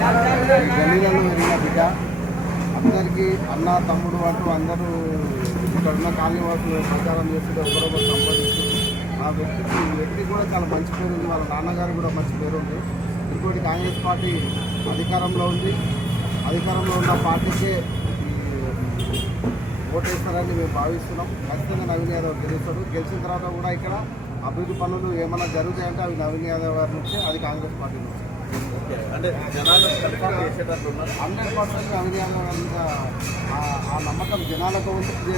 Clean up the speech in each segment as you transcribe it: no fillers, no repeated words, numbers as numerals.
గల్లీలలో పెరిగిన బిడ్డ. అందరికీ అన్న తమ్ముడు అంటూ అందరూ ఇక్కడ ఉన్న కాలనీ వాసులు ప్రచారం చేస్తుంటే ఒకరొకరు సంపాదిస్తూ ఈ వ్యక్తి కూడా చాలా మంచి పేరు ఉంది. వాళ్ళ నాన్నగారు కూడా మంచి పేరు ఉంది. ఇంకోటి కాంగ్రెస్ పార్టీ అధికారంలో ఉంది. అధికారంలో ఉన్న పార్టీకే ఓటేస్తారని మేము భావిస్తున్నాం. ఖచ్చితంగా నవీన్ యాదవ్ గెలుస్తాడు. గెలిచిన తర్వాత కూడా ఇక్కడ అభివృద్ధి పనులు ఏమైనా జరుగుతాయంటే అవి నవీన్ యాదవ్ గారి నుంచి, అది కాంగ్రెస్ పార్టీ నుంచి. అంటే జనాలు 100% నవీన్ యాదవ్ గారి మీద ఆ నమ్మకం జనాలకు ఉంది.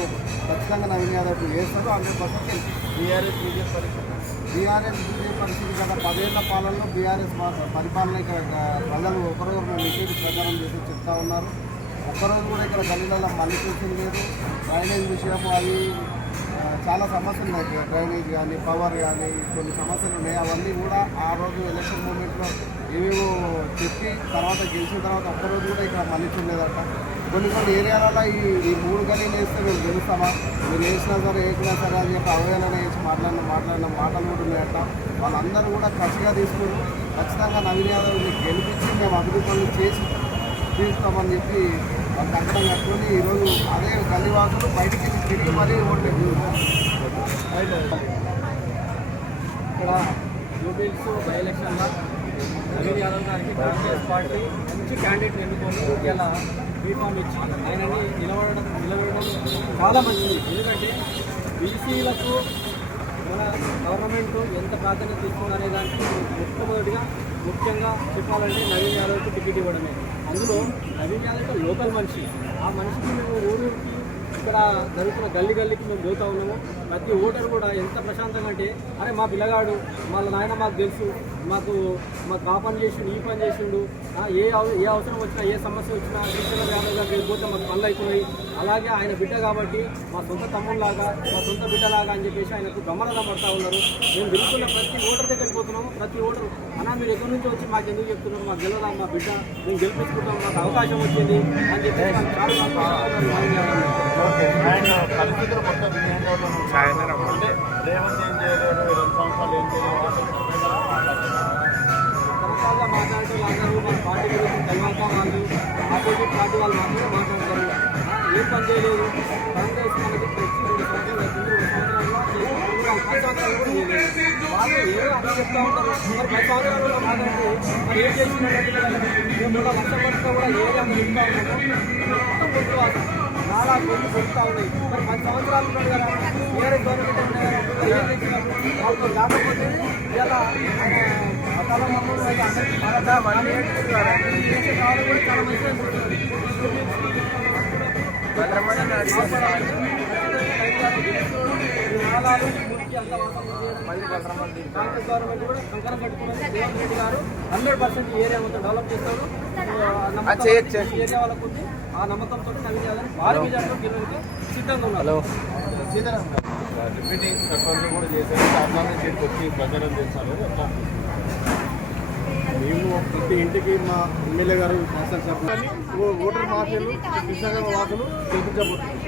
ఖచ్చితంగా నవీన్ యాదవ్ వేస్తాడు. 100% బీఆర్ఎస్ బీజేపీ పరిస్థితి గత 10 ఏళ్ల పాలనలో బీఆర్ఎస్ పరిపాలన ఇక్కడ ప్రజలు ఒకరోజు విజయ్ ప్రచారం చేసి చెప్తా ఉన్నారు. ఒక్కరోజు కూడా ఇక్కడ గల్లీలలో మళ్ళీ చూసింది లేదు. డ్రైనేజ్ విషయం అవి చాలా సమస్యలు ఉన్నాయి. డ్రైనేజ్ కానీ పవర్ కానీ కొన్ని సమస్యలు ఉన్నాయి. అవన్నీ కూడా ఆ రోజు ఎలక్షన్ మూమెంట్లో ఏవేవో చెప్పి తర్వాత గెలిచిన తర్వాత ఒక్కరోజు కూడా ఇక్కడ మళ్ళీ చూడలేదట. కొన్ని ఏరియాలలో ఈ 3 గల్లీలు వేస్తే మేము గెలుస్తామా, మీరు వేసినా సరే వేసినా సరే అని చెప్పి అవహేళన వేసి మాట్లాడిన మాటలు కూడా ఉన్నాయట. వాళ్ళందరూ కూడా కసిగా తీసుకుని ఖచ్చితంగా నవీన్ యాదవ్ని గెలిపించి మేము అభివృద్ధి పనులు చేసి తీరుస్తామని చెప్పి వాళ్ళకి అర్థం కట్టుకొని ఈరోజు అదే గల్లీవాసులు బయటికి తిరిగి మరీ ఓట్లు ఇక్కడ జూబిల్స్ బై ఎలక్షన్లో నవీన్ యాదవ్ గారికి కాంగ్రెస్ పార్టీ మంచి క్యాండిడేట్ ఎన్నుకొని ఇలా బీఫామ్ ఇచ్చి ఆయనని నిలబడడం చాలా మంచిది. ఎందుకంటే బీసీలకు మన గవర్నమెంట్ ఎంత ప్రాధాన్యత ఇస్తుందనే దానికి ముఖ్యంగా చెప్పాలంటే నవీన్ యాదవ్కి టికెట్ ఇవ్వడమే. అందులో నవీన్ యాదవ్ లోకల్ మనిషి. ఆ మనిషికి మేము ఊరికి ఇక్కడ జరుగుతున్న గల్లీకి మేము పోతూ ఉన్నాము. ప్రతి ఓటర్ కూడా ఎంత ప్రశాంతంగా అంటే, అరే మా పిల్లగాడు వాళ్ళ నాయన మాకు తెలుసు, మాకు ఆ పని చేసిండు, ఈ పని చేసిండు, ఏ అవసరం వచ్చినా ఏ సమస్య వచ్చినా కృష్ణ యాదవ్ గారికి పోతే మాకు పనులు అవుతున్నాయి. అలాగే ఆయన బిడ్డ కాబట్టి మా సొంత తమ్ముళ్ళలాగా మా సొంత బిడ్డలాగా అని చెప్పేసి ఆయనకు గమనంగా పడతా ఉన్నారు. మేము వెళ్తున్న ప్రతి ఓటర్ దగ్గరికి పోతున్నాము. ప్రతి ఓటర్ అన్నా మీరు ఎక్కడి నుంచి వచ్చి మాకు ఎందుకు చెప్తున్నారు, మాకు గెలవదా మా బిడ్డ, మేము గెలిపించుకుంటాం, మాకు అవకాశం వచ్చింది అని చెప్పేసి మాకు చాలా పరిస్థితులు మొత్తం అంటే రేవంత్ ఏం చేయలేరు, 2 సంవత్సరాలు ఏం చేయలేదు. రకరకాలుగా మాట్లాడుతూ అందరూ మన పార్టీ గురించి తర్వాత వాళ్ళు ఆపోజిట్ పార్టీ వాళ్ళు మాత్రమే మాట్లాడతారు. ఏం పని చేయలేదు. కాంగ్రెస్ మనకి వచ్చి 2 సంవత్సరాలు అవుతుంది. 2 సంవత్సరాల్లో 10 సంవత్సరాలు కూడా చేయలేదు. వాళ్ళు ఏదో అలా చెప్తా ఉంటారు. మరి 10 సంవత్సరాలలో మాట్లాడితే మరి ఏం చేసినట్టు మేము కూడా కష్టపడితే కూడా ఏరియా చెప్తా ఉన్నాము. మొత్తం పొద్దువాసం చాలా కొన్ని పొడుస్తూ ఉన్నాయి. మరి 10 సంవత్సరాలు ఉన్నాడు కదా, వేరే గవర్నమెంట్ ఉన్నాయి కదా, ఏం చేసినారు వాళ్ళతో కాకపోతే ఇలా అకాల మమ్మల్ని అయితే అందరికీ చేసే కావాలి కూడా చాలా మంచిగా అనిపిస్తుంది. నాలాలు మురికి అంతా కాంగ్రెస్ గవర్నమెంట్ కూడా కంకరం కట్టుకున్నది. రేవంత్ రెడ్డి గారు 100% ఏరియా మొత్తం డెవలప్ చేస్తారు. ఏరియా వాళ్ళకు ఉంది. ఆ నమ్మకంతో నవీన్ యాదవ్ భారీ మెజార్టీలో గెలవడానికి సిద్ధంగా ఉన్నారు. డిప్యూటీ సర్పంచ్ కూడా చేశారు. సాధారణ చేతికి వచ్చి ప్రచారం చేస్తారు. మేము ప్రతి ఇంటికి మా ఎమ్మెల్యే గారు శాసనసభ్యులు ఓటర్ మాఫీలు విశాఖ వాసులు గెలిపించబోతున్నారు.